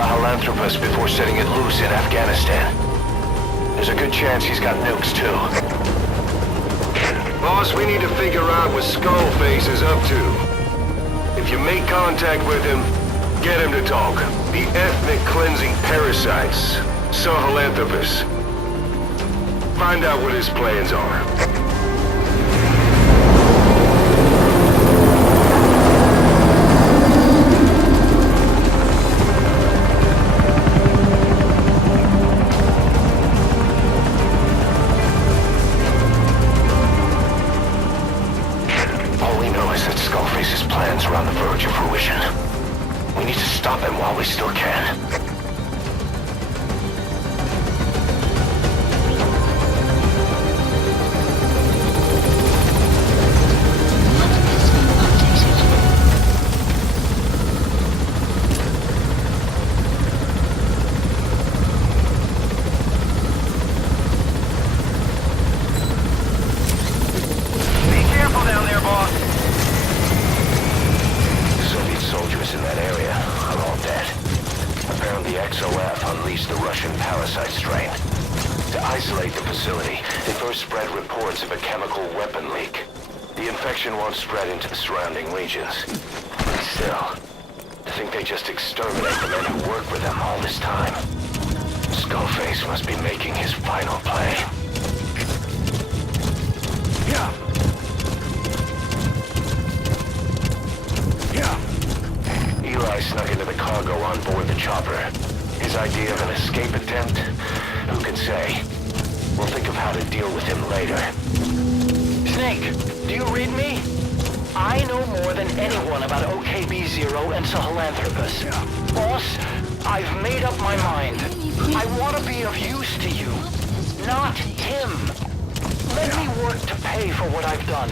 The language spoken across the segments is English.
Sahelanthropus before setting it loose in Afghanistan. There's a good chance he's got nukes, too. Boss, we need to figure out what Skullface is up to. If you make contact with him, get him to talk. The ethnic cleansing parasites, Sahelanthropus. Find out what his plans are. Stop him while we still can. Be careful down there, boss. Soviet soldiers in that area are all dead. Apparently XOF unleashed the Russian parasite strain. To isolate the facility, they first spread reports of a chemical weapon leak. The infection won't spread into the surrounding regions. Still, I think they just exterminate the men who worked with them all this time. Skullface must be making his final play. Yeah. Eli snuck into the cargo on board the chopper. His idea of an escape attempt? Who can say? We'll think of how to deal with him later. Snake, do you read me? I know more than anyone about OKB-0 and Sahelanthropus. Boss, I've made up my mind. I want to be of use to you, not him. Let me work to pay for what I've done.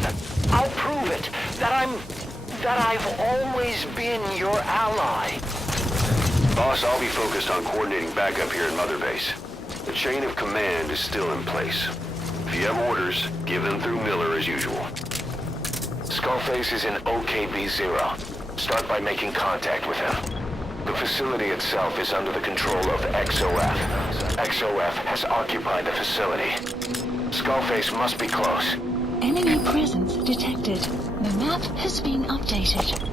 I'll prove it, that I've always been your ally. Boss, I'll be focused on coordinating backup here at Mother Base. The chain of command is still in place. If you have orders, give them through Miller as usual. Skullface is in OKB-0. Start by making contact with him. The facility itself is under the control of XOF. XOF has occupied the facility. Skullface must be close. Enemy presence detected. The map has been updated.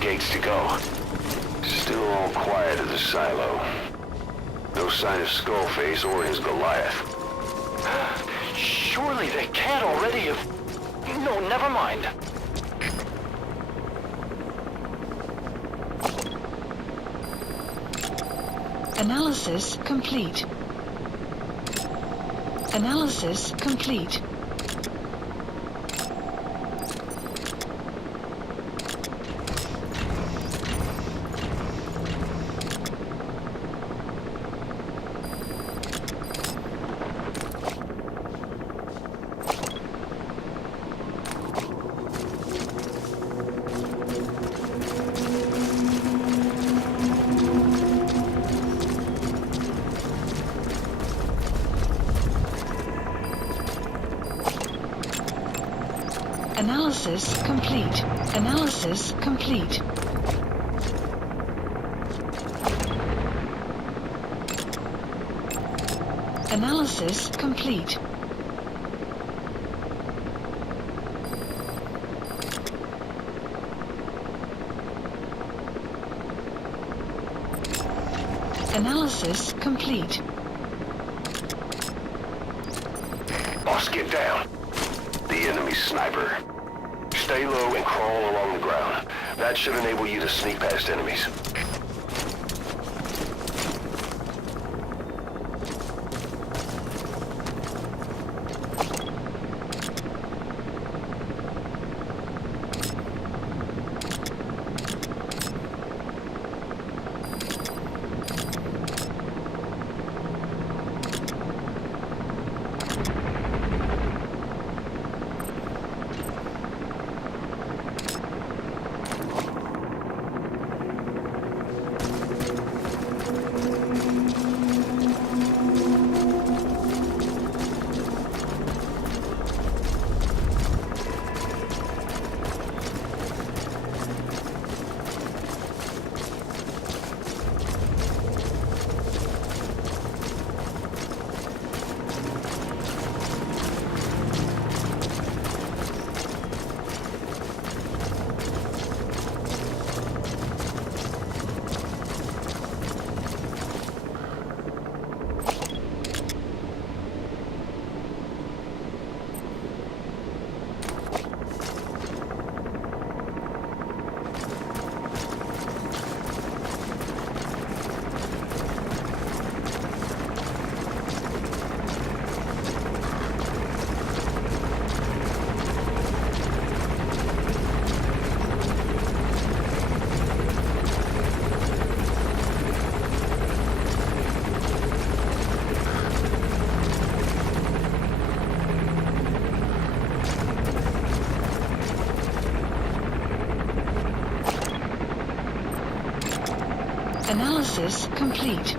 Gates to go. Still all quiet at the silo. No sign of Skullface or his Goliath. Surely they can't already have... No, never mind. Analysis complete. Analysis complete. Analysis complete. Analysis complete. Analysis complete. Analysis complete. Boss, get down. The enemy's sniper. Stay low and crawl along the ground. That should enable you to sneak past enemies. Analysis complete.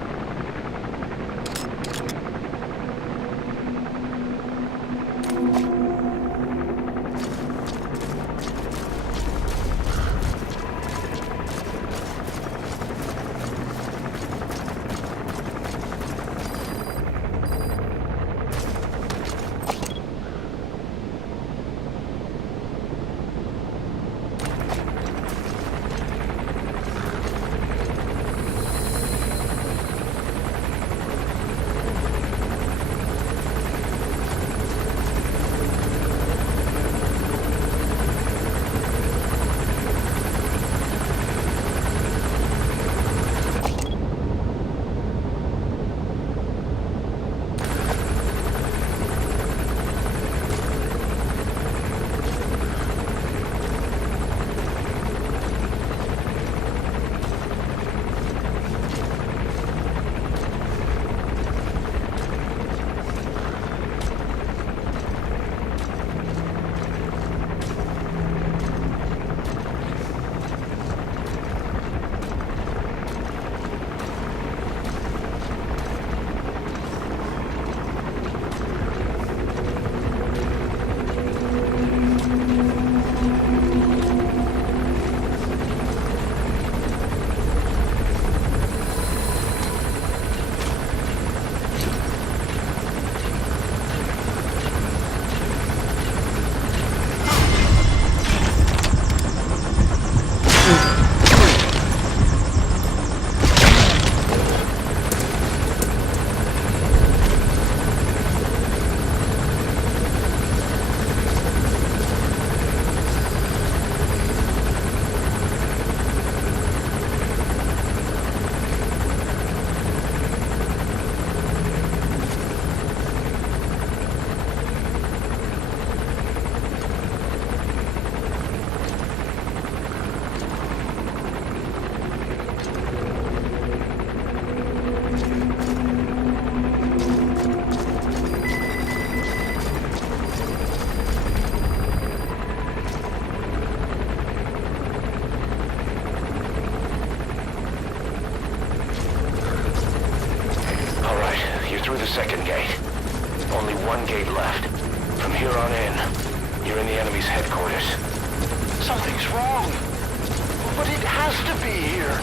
Second gate. Only one gate left. From here on in, You're in the enemy's headquarters. Something's wrong. But it has to be here.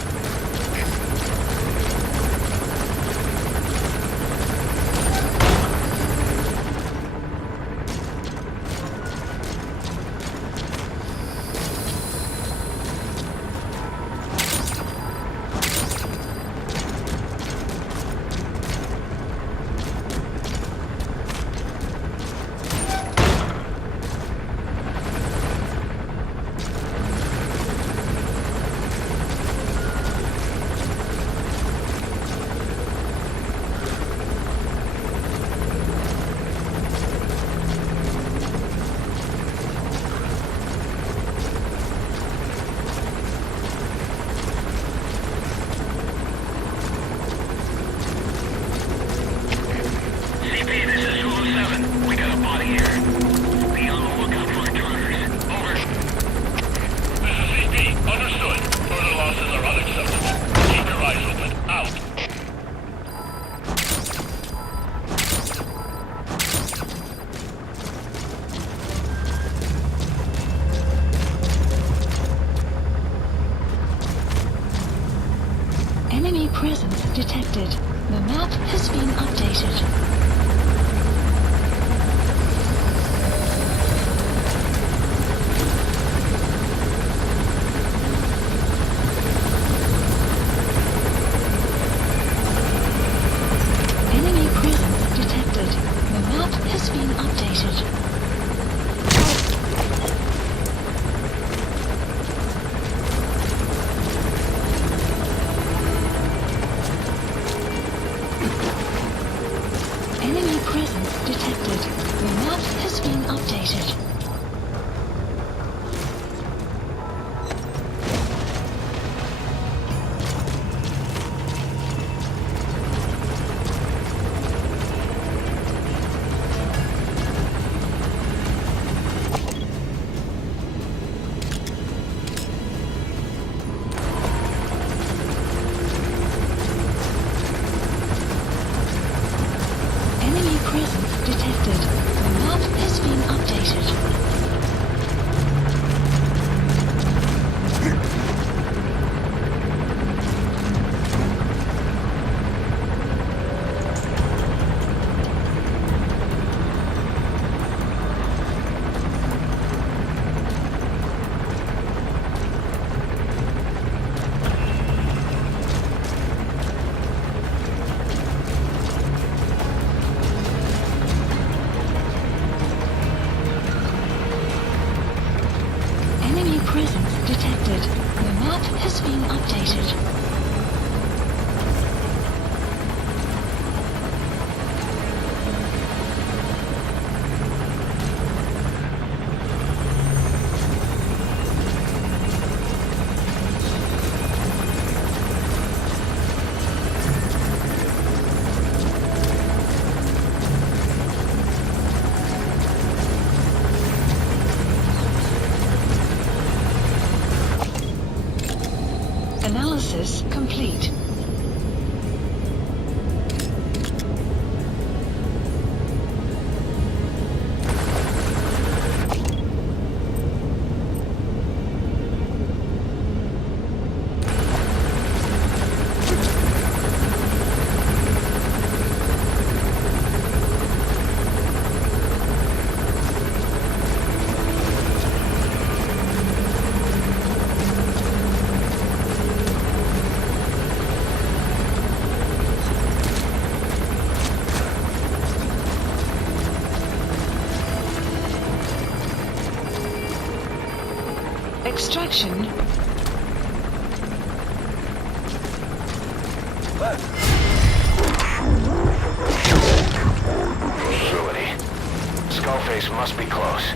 Enemy presence detected. The map has been updated. Enemy presence detected. The map has been updated. Enemy presence detected. The map has been updated. Enemy presence detected. The map has been updated. Enemy presence detected. The map has been updated. Analysis complete. Extraction. Facility. Skullface must be close.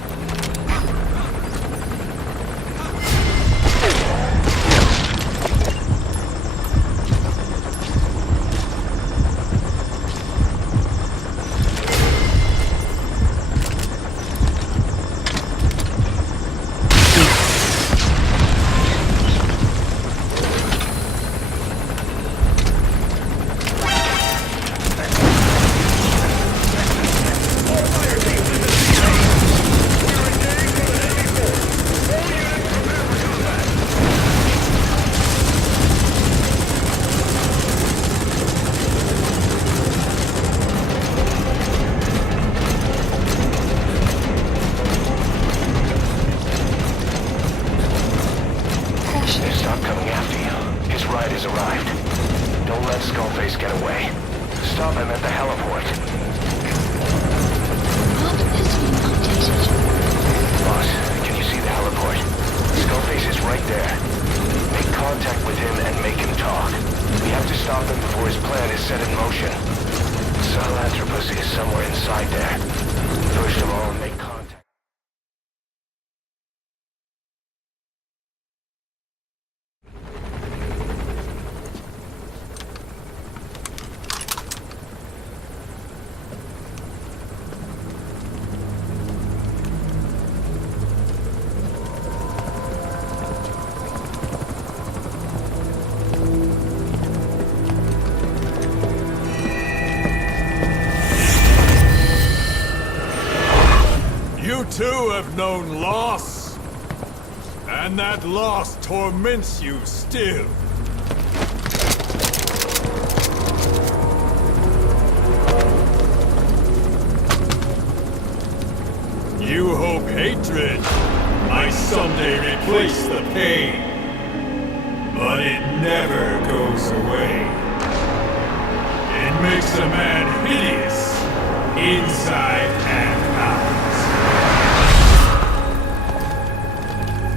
too have known loss. And that loss torments you still. You hope hatred might someday replace the pain. But it never goes away. It makes a man hideous, inside and out.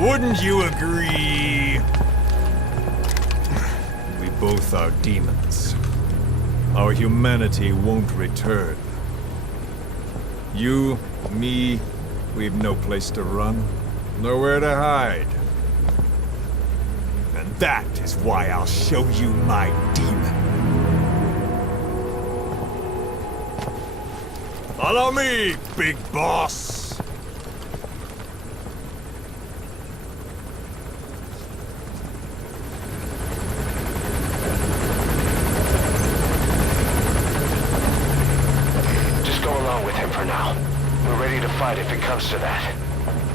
Wouldn't you agree? We both are demons. Our humanity won't return. You, me, we've no place to run, nowhere to hide. And that is why I'll show you my demon. Follow me, big boss! Just go along with him for now. We're ready to fight if it comes to that.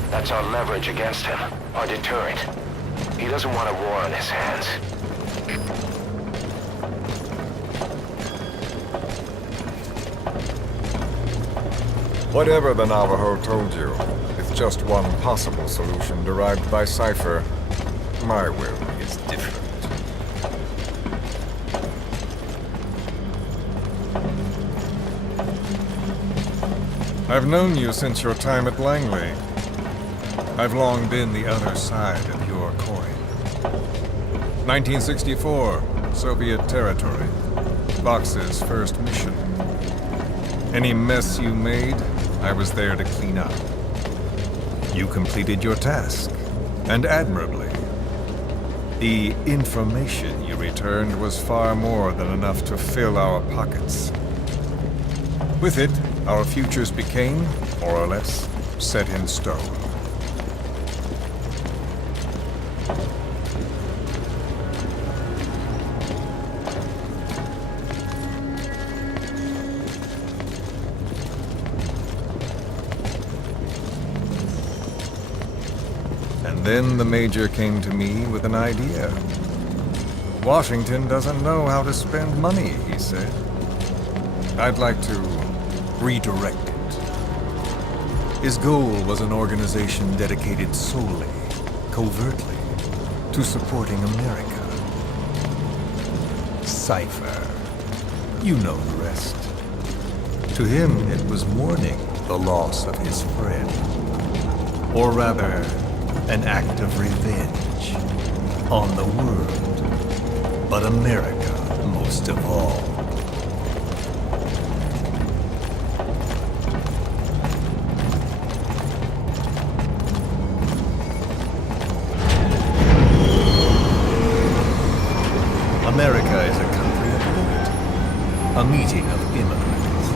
That's our leverage against him, our deterrent. He doesn't want a war on his hands. Whatever the Navajo told you, it's just one possible solution derived by Cypher. My will is different. I've known you since your time at Langley. I've long been the other side of your coin. 1964, Soviet territory. Vox's first mission. Any mess you made, I was there to clean up. You completed your task, and admirably. The information you returned was far more than enough to fill our pockets. With it, our futures became, more or less, set in stone. And then the Major came to me with an idea. Washington doesn't know how to spend money, he said. I'd like to redirect it. His goal was an organization dedicated solely, covertly, to supporting America. Cypher. You know the rest. To him, it was mourning the loss of his friend. Or rather, an act of revenge on the world, but America most of all. America is a country of liberty, a meeting of immigrants.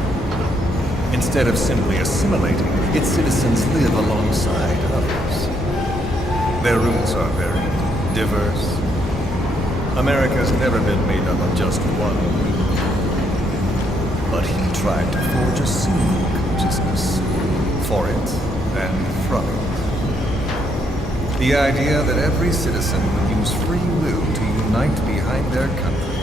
Instead of simply assimilating, its citizens live alongside others. Their roots are varied, diverse. America's never been made up of just one people. But he tried to forge a single consciousness for it and from it. The idea that every citizen would use free will to unite behind their country.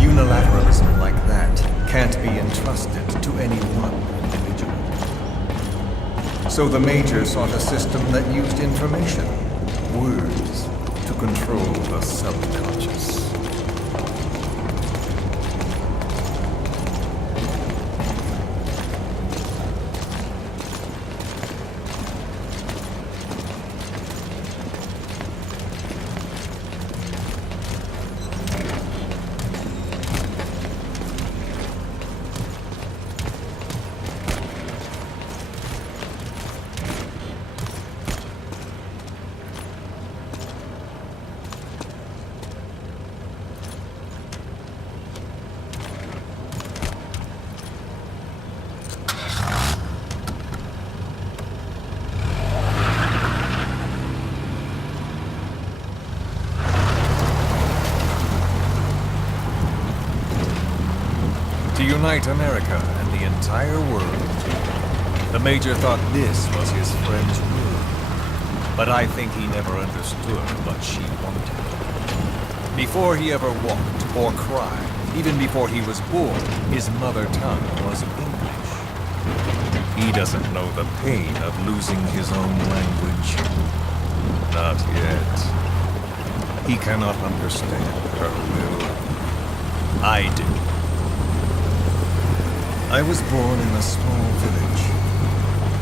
Unilateralism like that can't be entrusted to any one individual. So the Major sought a system that used information, words, to control the subconscious. To unite America and the entire world. The Major thought this was his friend's world, but I think he never understood what she wanted. Before he ever walked or cried, even before he was born, his mother tongue was English. He doesn't know the pain of losing his own language. Not yet. He cannot understand her will. I do. I was born in a small village.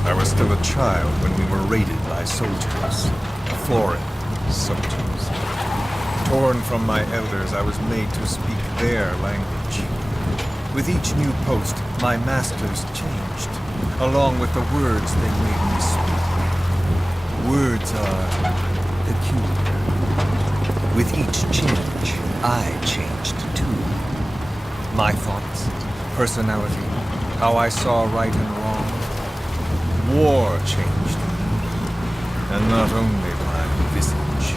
I was still a child when we were raided by soldiers. Foreign soldiers. Torn from my elders, I was made to speak their language. With each new post, my masters changed, along with the words they made me speak. Words are peculiar. With each change, I changed too. My thoughts, personality, how I saw right and wrong. War changed me, and not only my visage.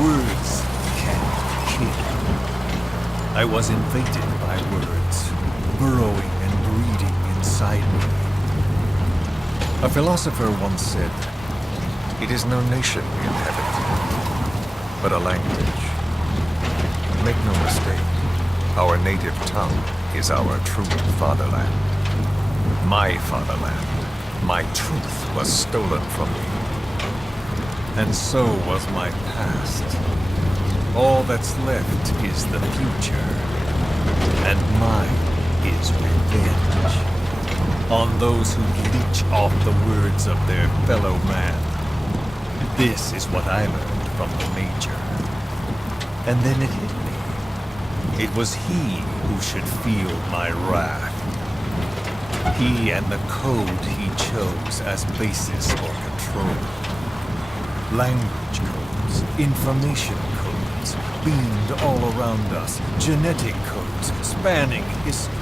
Words can kill. I was invaded by words, burrowing and breeding inside me. A philosopher once said, "It is no nation we inhabit, but a language." Make no mistake, our native tongue is our true fatherland. My fatherland, my truth was stolen from me. And so was my past. All that's left is the future. And mine is revenge. On those who leech off the words of their fellow man. This is what I learned from the Major. And then it hit me. It was he who should feel my wrath. He and the code he chose as basis for control. Language codes, information codes, beamed all around us, genetic codes spanning history.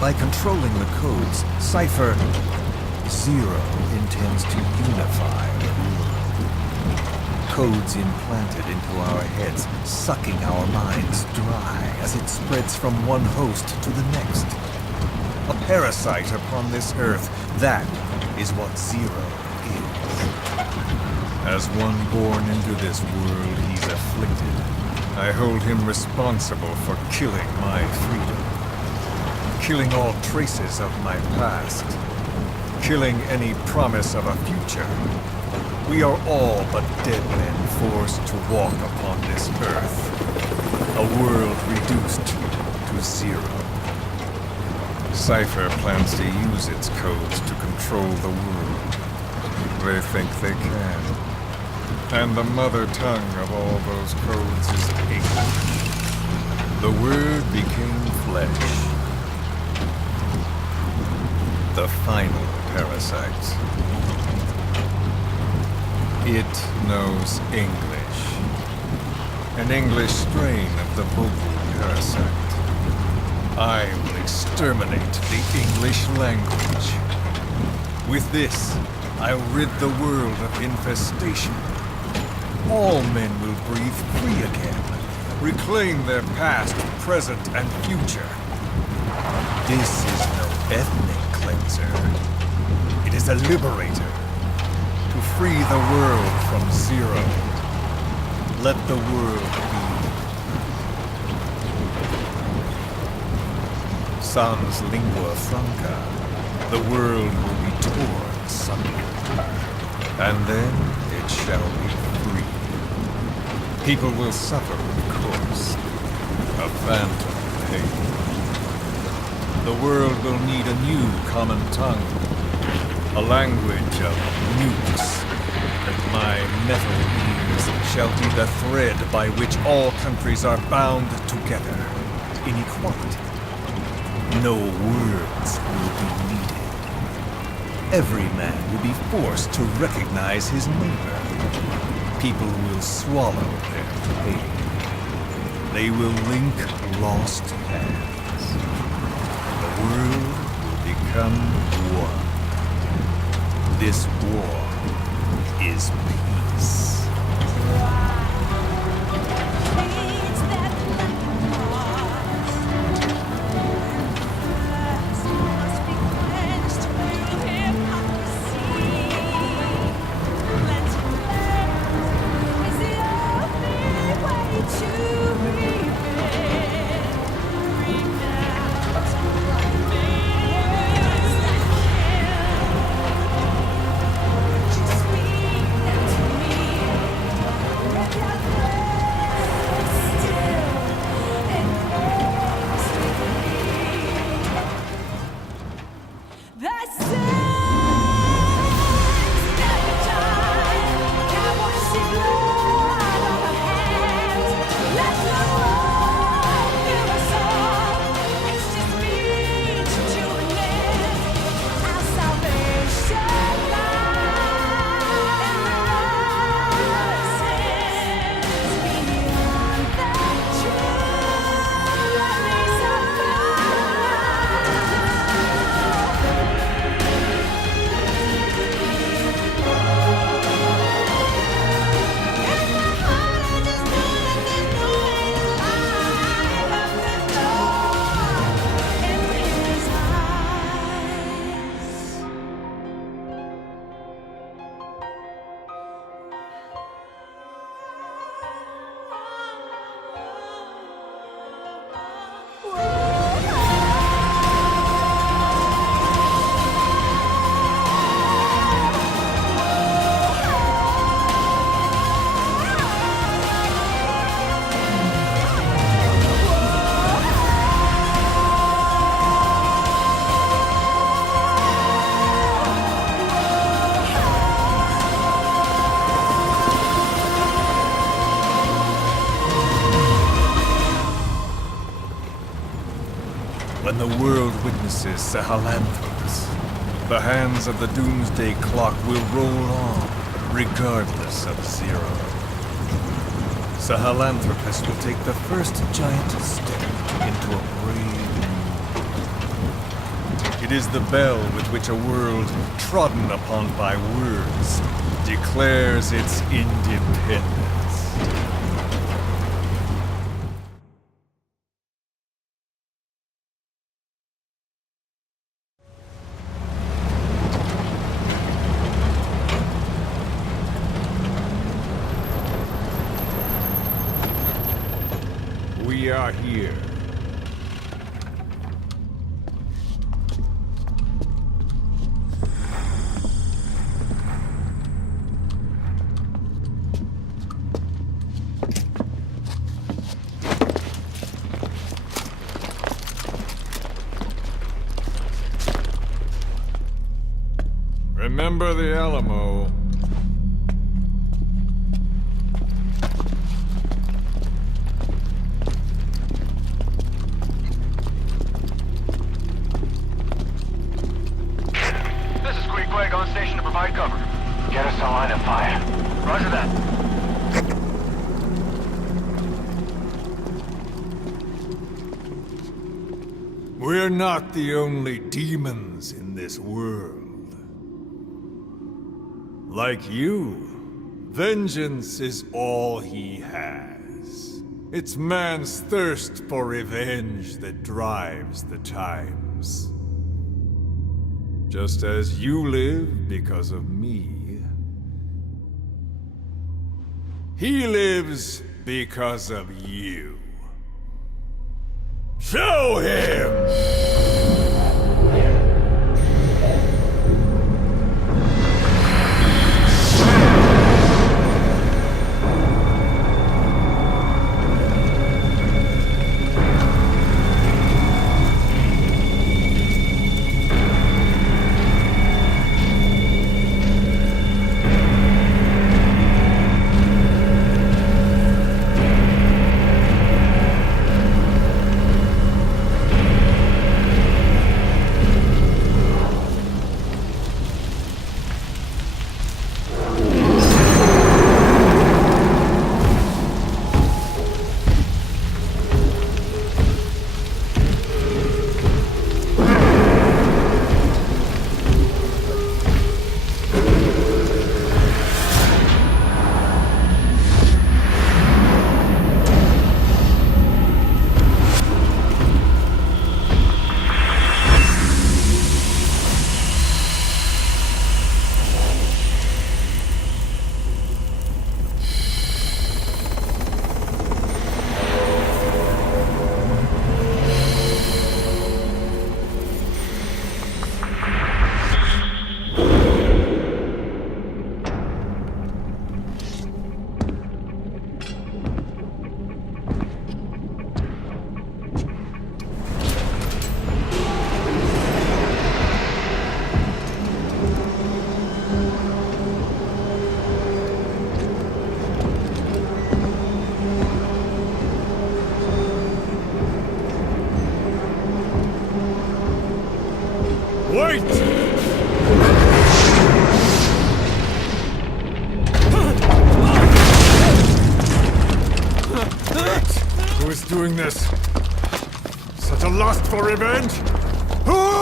By controlling the codes, Cypher Zero intends to unify the world. Codes implanted into our heads, sucking our minds dry as it spreads from one host to the next. A parasite upon this earth, that is what Zero is. As one born into this world, he's afflicted. I hold him responsible for killing my freedom. Killing all traces of my past. Killing any promise of a future. We are all but dead men forced to walk upon this earth. A world reduced to zero. Cypher plans to use its codes to control the world. They think they can. And the mother tongue of all those codes is English. The word became flesh. The final parasite. It knows English. An English strain of the vocal parasite. I will exterminate the English language. With this, I'll rid the world of infestation. All men will breathe free again, reclaim their past, present, and future. This is no ethnic cleanser. It is a liberator. To free the world from Zero. Let the world be. Sans lingua franca, the world will be torn asunder. And then it shall be free. People will suffer, of course. A phantom pain. The world will need a new common tongue. A language of nukes. And my metal ears shall be the thread by which all countries are bound together. In equality. No words will be needed. Every man will be forced to recognize his neighbor. People will swallow their pain. They will link lost hands. The world will become one. This war is peace. Nemesis Sahelanthropus, the hands of the Doomsday Clock will roll on, regardless of Zero. Sahelanthropus will take the first giant step into a brave new. It is the bell with which a world trodden upon by words declares its independence. We are here. Remember the Alamo. On station to provide cover. Get us a line of fire. Roger that. We're not the only demons in this world. Like you, vengeance is all he has. It's man's thirst for revenge that drives the times. Just as you live because of me, he lives because of you. Show him! Wait! Who is doing this? Such a lust for revenge? Who?